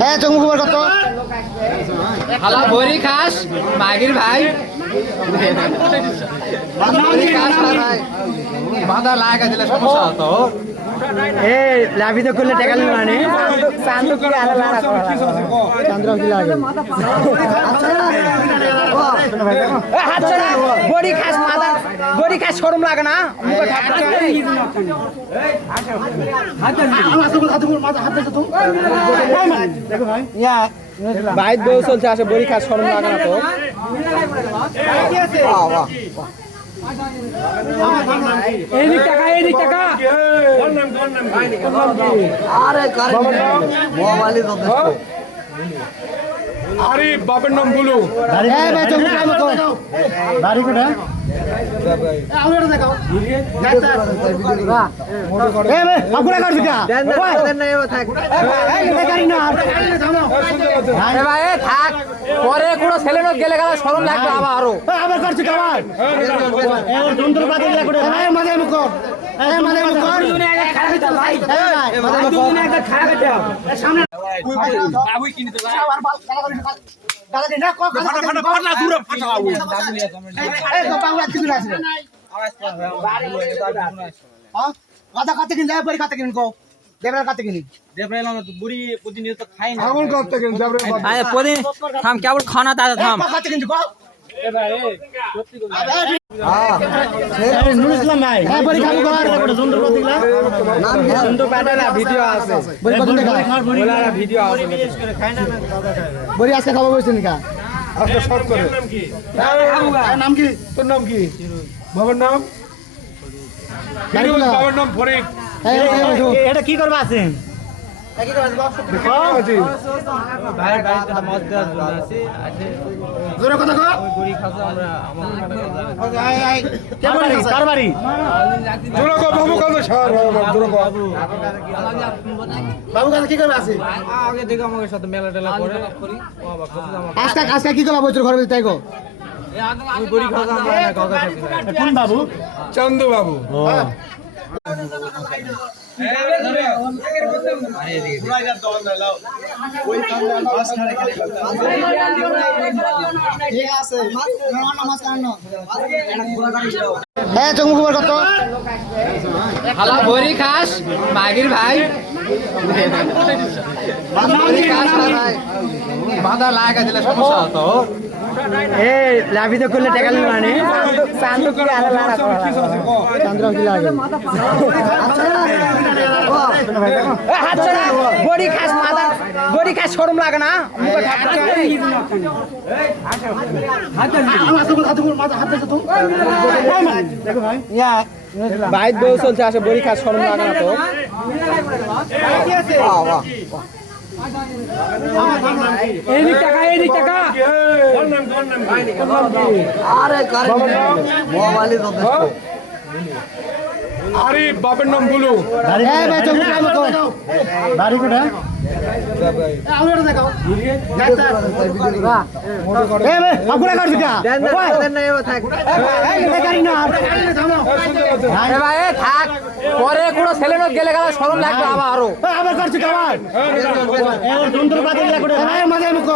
হ্যাঁ চমু খবর কত হালা বড়ি খাস মাগির ভাই বড়ি খাস ভাই বাধা লাগা দিলে সমস্যা হতো এ লাভি তো করলে টাকা নিব মানে চান্দ কি আলা লাড়া চন্দ্র কি লাগে হাত ছড়া বড়ি খাস মাথা বড়ি খাস শরম লাগে না মুখ ঢাকা ভাই বউ চলছে আসে বড়ি খাস শরম লাগে না তো এই টাকা আরে মোবাইলে আরে বাপের নাম বলো দাড়ি কোটা থাক পরে কোনো ছেলে লোক গেলে গেলে শরম লাগবে আরো আবার করছি খাবার যন্ত্রপাতি কথা কাতে কিন যায় বড়ি কাতে কিন কো দেবরাল কাতে কিনি দেবরাল না তো বুড়ি প্রতিনিয়ত খাই না আমল করতে গেল দেবরে আরে পরে থাম কেবল খানা তা থাম কাতে কিন কো এ ভাই সত্যি কই হ্যাঁ নুর ইসলাম ভাই হ্যাঁ বড়ি খাবো ঘর করে যন্ত্রপাতি গুলা নাম যন্ত্রপাতি না ভিডিও আছে বড়ি কত দেখা বড়িলা ভিডিও আছে খাই না বড়ি আজকে খাবো বলছেন কা আজকে শর্ট করে নাম কি তোর নাম কি বাবার নাম বাবার নাম ফরিদ এটা কি করবা আছেন বাবু কাছে কি করবে আছে আগে দেখো আমাদের সাথে মেলা টেলা করে আজকে কি করবা বছর ঘরে তাই গো কোন বাবু চন্দু বাবু হ্যাঁ চমু খবর কত হালা বড়ি খাস মাগির ভাই বড়ি খাস ভাই বাধা লাগা দিলে সমস্যা হতো এ লাভি তো করলে টাকা নিব মানে চান্দ কি আলা লাড়া চন্দ্র কি লাগে হাত ছড়া বড়ি খাস মাথা বড়ি খাস শরম লাগে না মুখ ঢাকা ভাই বউ চলছে আসে বড়ি খাস শরম লাগে না তো এই টাকা আরে মোবাইলে আরে বাপের নাম বলো দাড়ি কোটা থাক পরে কোনো ছেলে লোক গেলে গেলে শরম লাগবে আরো আবার করছি খাবার যন্ত্রপাতি মুখ